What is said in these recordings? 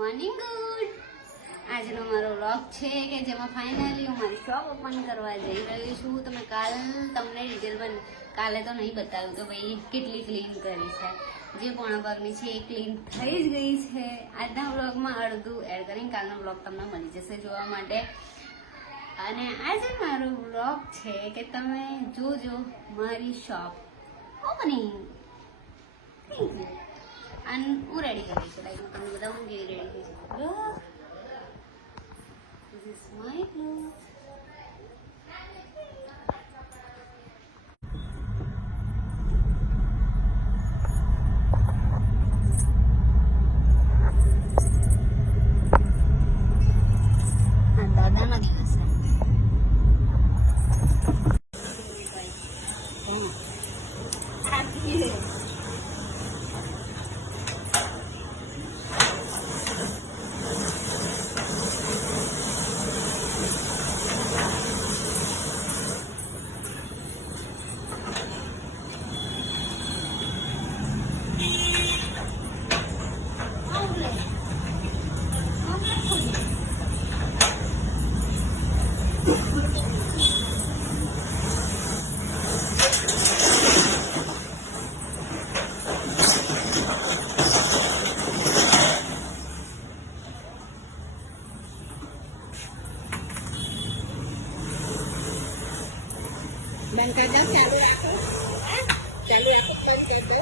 Morning good. આજનો મારો vlog છે કે જેમાં ફાઇનલી હું મારી શોપ ઓપન કરવા જઈ રહી છું. તમે તમને ડિટેલ કાલે તો નહીં બતાવ્યું કે ભાઈ કેટલી ક્લીન કરી છે. જે પોણા ભાગની છે એ ક્લીન થઈ જ ગઈ છે. આજના વ્લોગમાં અડધું એડ કરીને કાલનો વ્લોગ તમને મળી જશે જોવા માટે. અને આજે મારો વ્લોગ છે કે તમે જોજો મારી શોપ ઓપનિંગ થઈ ગઈ. અને હું રેડી કરી છું. લાઈક તમને બધા હું કેવી રેડી થઈ છું. This is my clothes. દાદાનો દિવસ છે. બંધ કરી દો, ચાલુ રાખો. ચાલુ રાખો, બંધ કરી દો.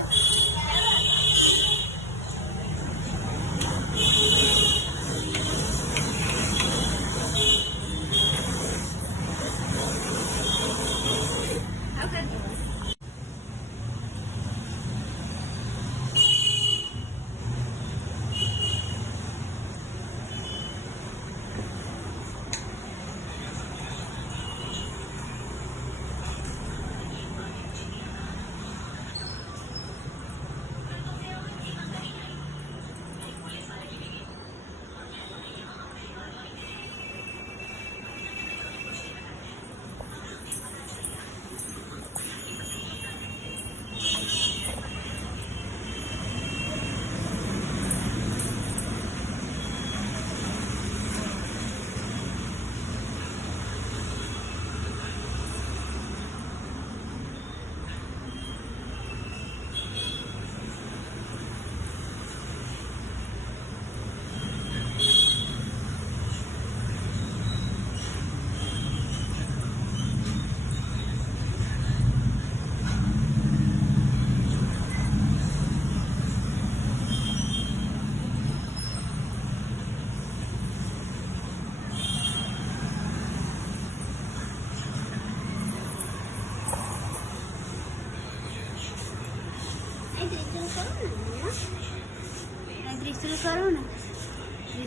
કરો ને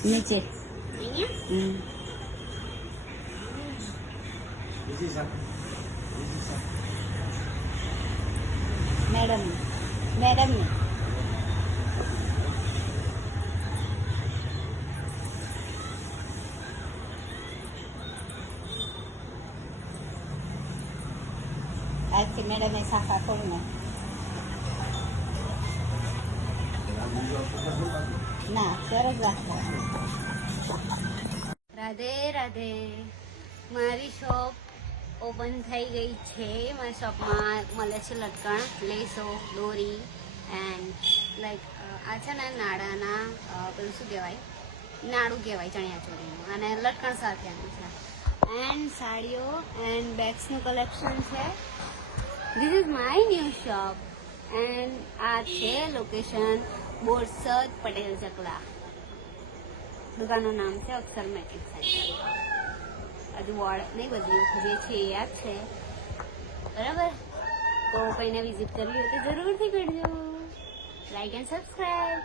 નીચે મેડમ મેડમ ને આજથી મેડમે સાફા ખોલું ને ના સરસ રાખો. રાધે રાધે. મારી શોપ ઓપન થઈ ગઈ છે. મારી શોપમાં મળે છે લટકણ, લેસો, દોરી એન્ડ લાઈક આ છે ને નાડાના પેલું શું કહેવાય, નાડું કહેવાય ચણિયાચોળીનું, અને લટકણ સાથેનું છે. એન્ડ સાડીઓ એન્ડ બેગ્સનું કલેક્શન છે. This is my new shop. And આ છે લોકેશન બોરસદ પટેલ ચકલા. દુકાનનું નામ છે અક્ષર મેટ્રિક સેન્ટર. હજુ વોર્ડ નહીં બદલ્યું, જે છે એ યાદ છે બરાબર. તો કોઈને વિઝિટ કરવી હોય તો જરૂરથી કરજો. Like and subscribe.